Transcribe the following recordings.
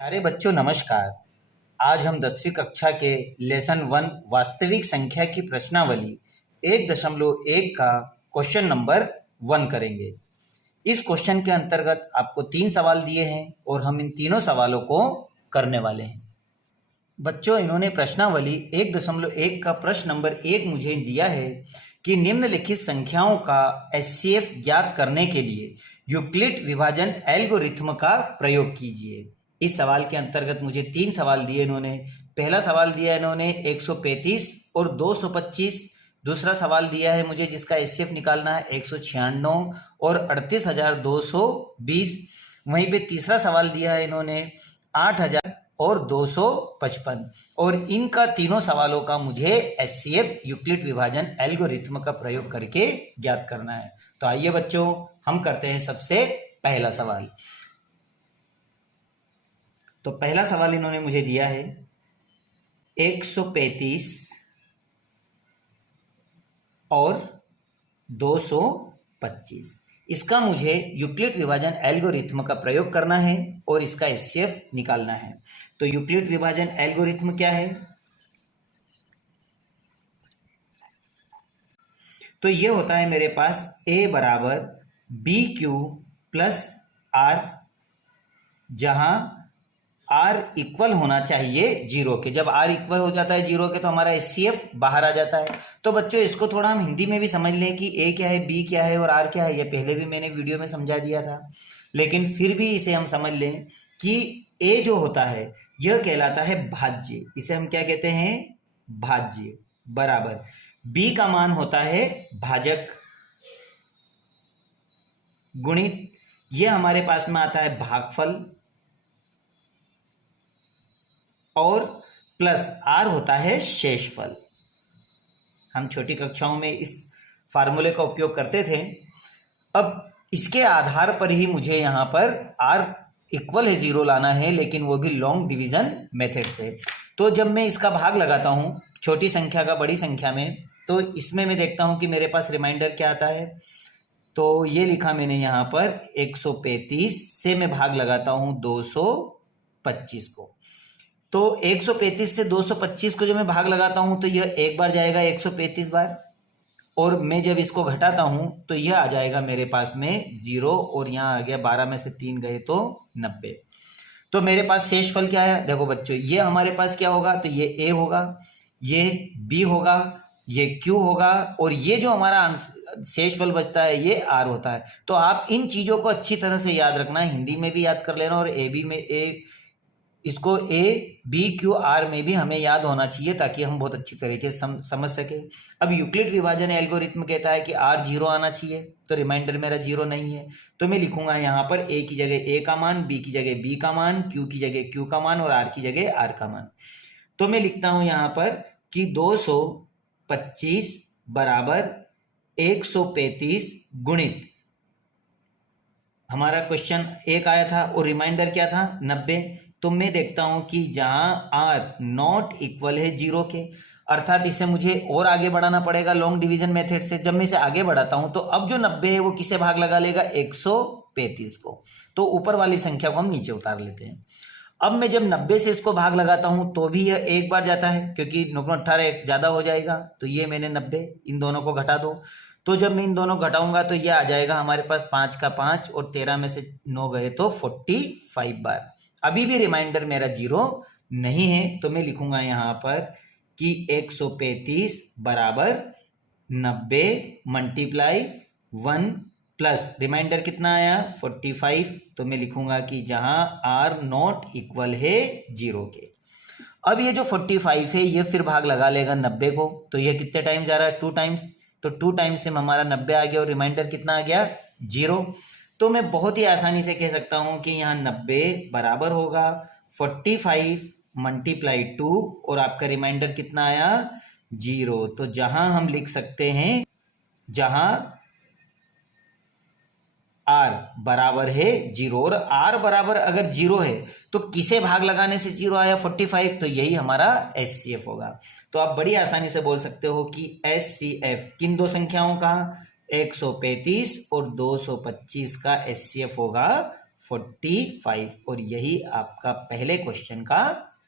प्यारे बच्चों नमस्कार। आज हम 10वीं कक्षा के लेसन 1 वास्तविक संख्या की प्रश्नावली 1.1 का क्वेश्चन नंबर 1 करेंगे। इस क्वेश्चन के अंतर्गत आपको 3 सवाल दिए हैं और हम इन तीनों सवालों को करने वाले हैं। बच्चों, इन्होंने प्रश्नावली 1.1 का प्रश्न नंबर 1 मुझे दिया है कि निम्नलिखित संख्याओं का एचसीएफ ज्ञात करने के लिए यूक्लिड विभाजन एल्गोरिथ्म का प्रयोग कीजिए। इस सवाल के अंतर्गत मुझे 3 सवाल दिए इन्होंने। पहला सवाल दिया इन्होंने 135 और 225। दूसरा सवाल दिया है मुझे जिसका एचसीएफ निकालना है 196 और 38,220। वहीं पे तीसरा सवाल दिया है इन्होंने 8,000 और 255। और इनका तीनों सवालों का मुझे एचसीएफ यूक्लिड विभाजन एल्गोरिथ्म का प्रयोग करके ज्ञात करना है। तो आइए बच्चों, हम करते हैं सबसे पहला सवाल। तो पहला सवाल इन्होंने मुझे दिया है 135 और 225। इसका मुझे यूक्लिड विभाजन एल्गोरिथ्म का प्रयोग करना है और इसका एचसीएफ निकालना है। तो यूक्लिड विभाजन एल्गोरिथ्म क्या है? तो ये होता है मेरे पास a बराबर बी क्यू प्लस आर, जहां r इक्वल होना चाहिए 0 के। जब r इक्वल हो जाता है 0 के तो हमारा एचसीएफ बाहर आ जाता है। तो बच्चों, इसको थोड़ा हम हिंदी में भी समझ लें कि a क्या है, b क्या है और r क्या है। ये पहले भी मैंने वीडियो में समझा दिया था, लेकिन फिर भी इसे हम समझ लें कि a जो होता है यह कहलाता है भाज्य। इसे हम क्या कहते हैं? भाज्य। बराबर b का मान होता है भाजक, गुणित ये हमारे पास में आता है भागफल, और प्लस r होता है शेषफल। हम छोटी कक्षाओं में इस फार्मूले का उपयोग करते थे। अब इसके आधार पर ही मुझे यहाँ पर r इक्वल है 0 लाना है, लेकिन वो भी लॉन्ग डिवीजन मेथड से। तो जब मैं इसका भाग लगाता हूँ छोटी संख्या का बड़ी संख्या में, तो इसमें मैं देखता हूँ कि मेरे पास रिमाइंडर क्या आता है। तो ये लिखा मैंने यहाँ पर 135 से मैं भाग लगाता हूँ 225 को। तो 135 से 225 को जब मैं भाग लगाता हूं तो यह एक बार जाएगा 135 बार, और मैं जब इसको घटाता हूं तो यह आ जाएगा मेरे पास में 0, और यहां आ गया 12 में से 3 गए तो 90। तो मेरे पास शेषफल क्या है? देखो बच्चों, ये हमारे पास क्या होगा? तो ये a होगा, ये b होगा, ये q होगा, और ये जो हमारा शेषफल बचता है ये r होता है। तो आप इन चीजों को अच्छी तरह से याद रखना, हिंदी में भी याद कर लेना, और इसको ए बी क्यू आर में भी हमें याद होना चाहिए, ताकि हम बहुत अच्छी तरीके से समझ सके। अब यूक्लिड विभाजन एल्गोरिथ्म कहता है कि आर 0 आना चाहिए, तो रिमाइंडर मेरा 0 नहीं है, तो मैं लिखूंगा यहाँ पर ए की जगह ए का मान, बी की जगह बी का मान, क्यू की जगह क्यू का मान, और आर की जगह आर का मान। तो मैं लिखता हूं यहाँ पर कि 225 बराबर 135 गुणित हमारा क्वेश्चन 1 आया था और रिमाइंडर क्या था? 90। तो मैं देखता हूं कि जहां r नॉट इक्वल है 0 के, अर्थात इसे मुझे और आगे बढ़ाना पड़ेगा लॉन्ग डिवीजन मेथड से। जब मैं इसे आगे बढ़ाता हूं तो अब जो 90 है वो किसे भाग लगा लेगा? 135 को। तो ऊपर वाली संख्या को हम नीचे उतार लेते हैं। अब मैं जब 90 से इसको भाग लगाता हूं तो भी यह एक बार जाता है, क्योंकि 9×18 ज्यादा हो जाएगा। तो ये मैंने 90, इन दोनों को घटा दो। तो जब मैं इन दोनों घटाऊंगा तो ये आ जाएगा हमारे पास 5 का 5, और 13 में से 9 गए तो 45 बार। अभी भी रिमाइंडर मेरा 0 नहीं है, तो मैं लिखूंगा यहाँ पर कि 135 बराबर 90 मल्टीप्लाई 1 प्लस रिमाइंडर कितना आया? 45। तो मैं लिखूंगा कि जहां r नॉट इक्वल है 0 के। अब ये जो 45 है ये फिर भाग लगा लेगा 90 को, तो ये कितने टाइम जा रहा है? 2 टाइम्स। तो 2 टाइम्स से हमारा 90 आ गया, और रिमाइंडर कितना आ गया? 0। तो मैं बहुत ही आसानी से कह सकता हूं कि यहाँ 90 बराबर होगा 45 मल्टीप्लाई 2, और आपका रिमाइंडर कितना आया? 0। तो जहां हम लिख सकते हैं, जहां r बराबर है 0, और r बराबर अगर 0 है तो किसे भाग लगाने से 0 आया? 45। तो यही हमारा एचसीएफ होगा। तो आप बड़ी आसानी से बोल सकते हो कि एचसीएफ किन दो संख्याओं का? 135 और 225 का एचसीएफ होगा 45 और यही आपका पहले क्वेश्चन का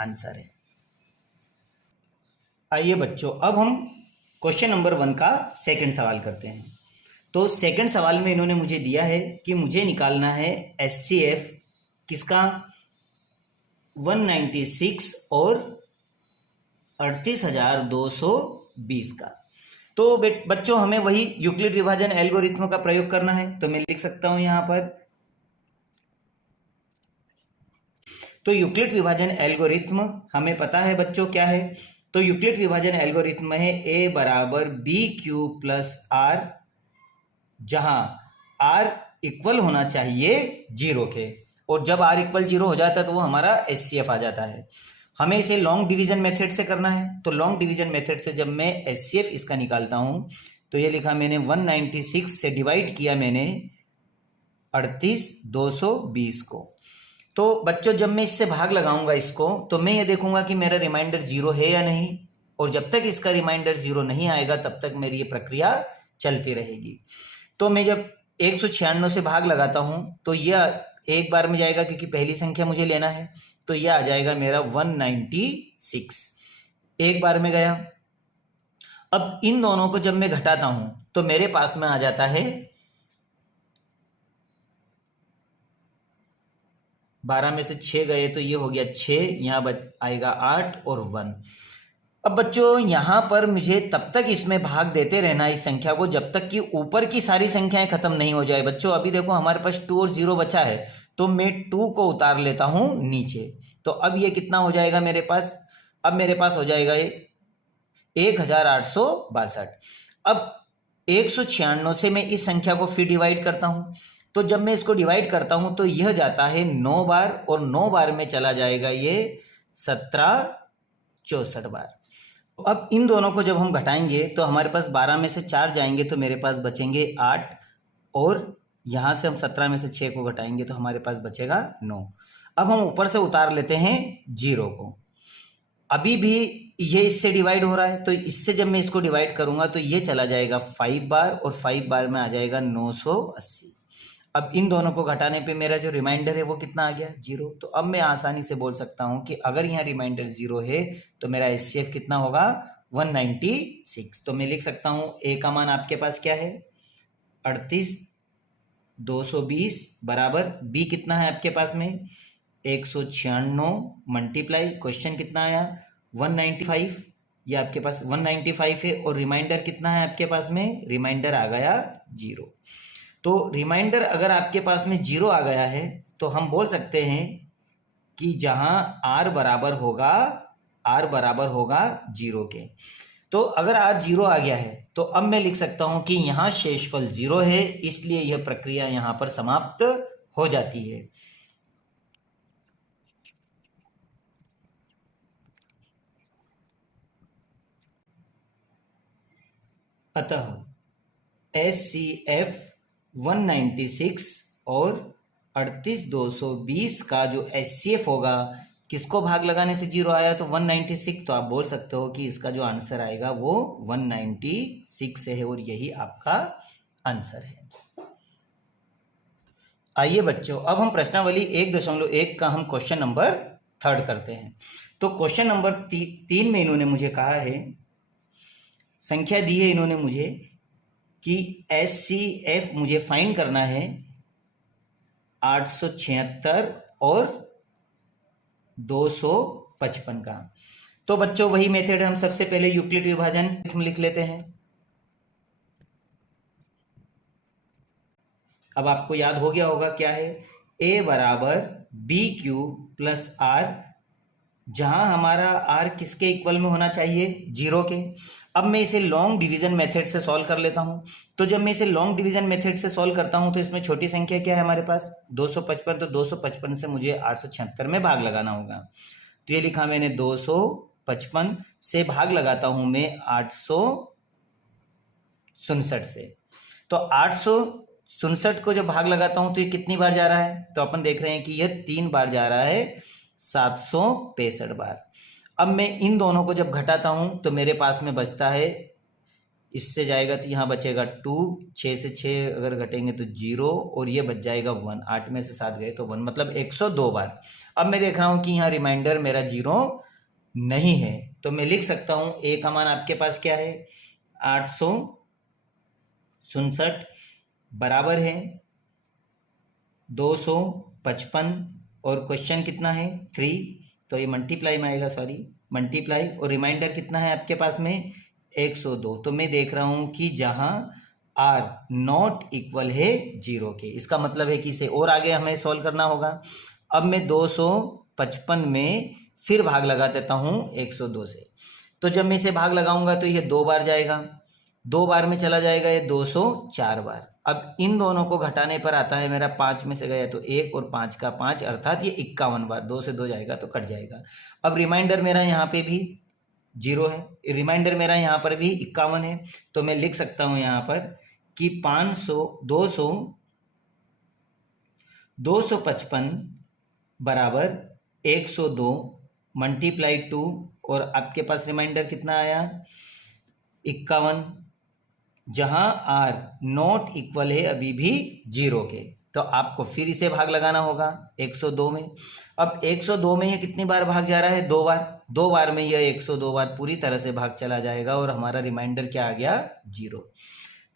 आंसर है। आइए बच्चों, अब हम क्वेश्चन नंबर 1 का सेकंड सवाल करते हैं। तो सेकंड सवाल में इन्होंने मुझे दिया है कि मुझे निकालना है HCF किसका, 196 और 38,220 का। तो बच्चों हमें वही यूक्लिड विभाजन एल्गोरिथ्म का प्रयोग करना है। तो मैं लिख सकता हूं यहां पर, तो यूक्लिड विभाजन एल्गोरिथ्म हमें पता है बच्चों क्या है। तो यूक्लिड विभाजन एल्गोरिथ्म है A बराबर BQ प्लस R, जहां R इक्वल होना चाहिए 0 के, और जब R इक्वल 0 हो जाता है तो वो हमारा HCF आ जाता है। हमें इसे लॉन्ग डिवीजन मेथड से करना है। तो लॉन्ग डिवीजन मेथड से जब मैं HCF इसका निकालता हूं तो ये लिखा मैंने 196 से डिवाइड किया मैंने 38,220 को। तो बच्चों जब मैं इससे भाग लगाऊंगा इसको, तो मैं ये देखूंगा कि मेरा रिमाइंडर 0 है या नहीं, और जब तक इसका रिमाइंडर 0 नहीं आएगा तब तक मेरी ये प्रक्रिया चलती रहेगी। तो मैं जब 196 से भाग लगाता हूं तो यह एक बार में जाएगा क्योंकि पहली संख्या मुझे लेना है, तो यह आ जाएगा मेरा 196, एक बार में गया। अब इन दोनों को जब मैं घटाता हूं तो मेरे पास में आ जाता है 12 में से 6 गए तो ये हो गया 6, यहां आएगा 8 और 1। अब बच्चों यहां पर मुझे तब तक इसमें भाग देते रहना इस संख्या को जब तक कि ऊपर की सारी संख्याएं खत्म नहीं हो जाए। बच्चों अभी देखो हमारे पास 2 और 0 बचा है, तो मैं 2 को उतार लेता हूं नीचे। तो अब ये कितना हो जाएगा मेरे पास, अब मेरे पास हो जाएगा ये 1862। अब 196 से मैं इस संख्या को फिर डिवाइड करता हूं, तो जब मैं इसको डिवाइड करता हूं तो यह जाता है 9 बार, और 9 बार में चला जाएगा ये 1764 बार। अब इन दोनों को जब हम घटाएंगे तो हमारे पास 12 में से 4 जाएंगे तो मेरे पास बचेंगे 8, और यहां से हम 17 में से 6 को घटाएंगे तो हमारे पास बचेगा 9। अब हम ऊपर से उतार लेते हैं 0 को। अभी भी ये इससे डिवाइड हो रहा है, तो इससे जब मैं इसको डिवाइड करूंगा तो ये चला जाएगा 5 बार, और 5 बार में आ जाएगा 980। अब इन दोनों को घटाने पे मेरा जो रिमाइंडर है वो कितना आ गया, 0। तो अब मैं आसानी से बोल सकता हूं कि अगर यहाँ रिमाइंडर 0 है तो मेरा HCF कितना होगा, 196। तो मैं लिख सकता हूं A का मान आपके पास क्या है, 38,220 बराबर B कितना है आपके पास में 196 मल्टीप्लाई क्वेश्चन कितना आया 195, ये आपके पास 195 है, और रिमाइंडर कितना है आपके पास में, रिमाइंडर आ गया 0। तो रिमाइंडर अगर आपके पास में 0 आ गया है तो हम बोल सकते हैं कि जहां R बराबर होगा 0 के। तो अगर R 0 आ गया है तो अब मैं लिख सकता हूं कि यहां शेषफल 0 है, इसलिए यह प्रक्रिया यहां पर समाप्त हो जाती है। अतः HCF 196 और 38,220 का जो HCF होगा, किसको भाग लगाने से 0 आया, तो 196, तो आप बोल सकते हो कि इसका जो आंसर आएगा वो 196 है, और यही आपका आंसर है। आइए बच्चों, अब हम प्रश्नावली 1.1 का हम क्वेश्चन नंबर 3 करते हैं। तो क्वेश्चन नंबर 3 में इन्होंने मुझे कहा है, संख्या दी है इन्होंने मुझे कि HCF मुझे फाइंड करना है 876 और 255 का। तो बच्चों वही मेथड हम सबसे पहले यूक्लिड विभाजन लिख लेते हैं। अब आपको याद हो गया होगा क्या है, A बराबर BQ प्लस R, जहां हमारा R किसके इक्वल में होना चाहिए, 0 के। अब मैं इसे लॉन्ग डिवीजन मेथड से सॉल्व कर लेता हूं। तो जब मैं इसे लॉन्ग डिवीजन मेथड से सॉल्व करता हूं तो इसमें छोटी संख्या क्या है हमारे पास, 255। तो 255 से मुझे 876 में भाग लगाना होगा। तो ये लिखा मैंने 255 से भाग लगाता हूं मैं 867 से। तो 867 को जब भाग लगाता हूं तो ये कितनी बार जा रहा है, तो अपन देख रहे हैं कि यह 3 बार जा रहा है, 765 बार। अब मैं इन दोनों को जब घटाता हूं तो मेरे पास में बचता है इससे जाएगा तो यहाँ बचेगा 2, 6 से 6 अगर घटेंगे तो 0 और ये बच जाएगा 1, 8 में से 7 गए तो 1, मतलब 102 बार। अब मैं देख रहा हूँ कि यहाँ रिमाइंडर मेरा 0 नहीं है, तो मैं लिख सकता हूँ ए का मान आपके पास क्या है 867 बराबर है 255 और क्वेश्चन कितना है 3, तो ये मल्टीप्लाई में आएगा, सॉरी मल्टीप्लाई, और रिमाइंडर कितना है आपके पास में 102। तो मैं देख रहा हूं कि जहां r नॉट इक्वल है 0 के, इसका मतलब है कि इसे और आगे हमें सॉल्व करना होगा। अब मैं 255 में फिर भाग लगा देता हूं 102 से, तो जब मैं इसे भाग लगाऊंगा तो ये 2 बार जाएगा, 2 बार में चला जाएगा ये 204 बार। अब इन दोनों को घटाने पर आता है मेरा 5 में से गया तो 1 और 5 का 5, अर्थात ये 51 बार, 2 से 2 जाएगा तो कट जाएगा। अब रिमाइंडर मेरा यहाँ पे भी 0 है, रिमाइंडर मेरा यहाँ पर भी 51 है, तो मैं लिख सकता हूँ यहाँ पर कि 255 बराबर 102 मल्टीप्लाई 2 और आपके पास रिमाइंडर कितना आया 51, जहां r नॉट इक्वल है अभी भी 0 के, तो आपको फिर इसे भाग लगाना होगा 102 में। अब 102 में ये कितनी बार भाग जा रहा है 2 बार, 2 बार में यह 102 बार पूरी तरह से भाग चला जाएगा और हमारा रिमाइंडर क्या आ गया 0।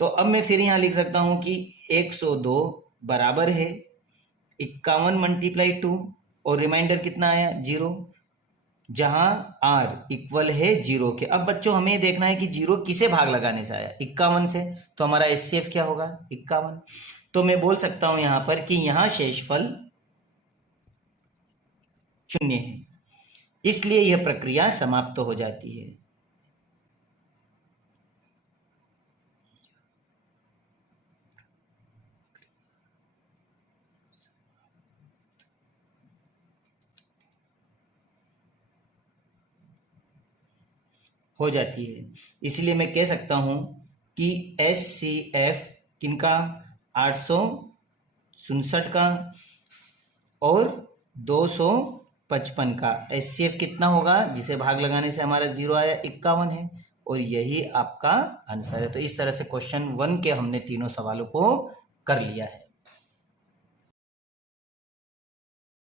तो अब मैं फिर यहाँ लिख सकता हूँ कि 102 बराबर है 51 मल्टीप्लाई 2 और रिमाइंडर कितना आया 0, जहां r इक्वल है 0 के। अब बच्चों हमें देखना है कि 0 किसे भाग लगाने से आया 51 से, तो हमारा HCF क्या होगा 51। तो मैं बोल सकता हूं यहां पर कि यहां शेषफल 0 है, इसलिए यह प्रक्रिया समाप्त हो जाती है। हो जाती है, इसलिए मैं कह सकता हूं कि HCF किनका 867 का और 255 का HCF कितना होगा, जिसे भाग लगाने से हमारा 0 आया 51 है, और यही आपका आंसर है। तो इस तरह से क्वेश्चन 1 के हमने तीनों सवालों को कर लिया है।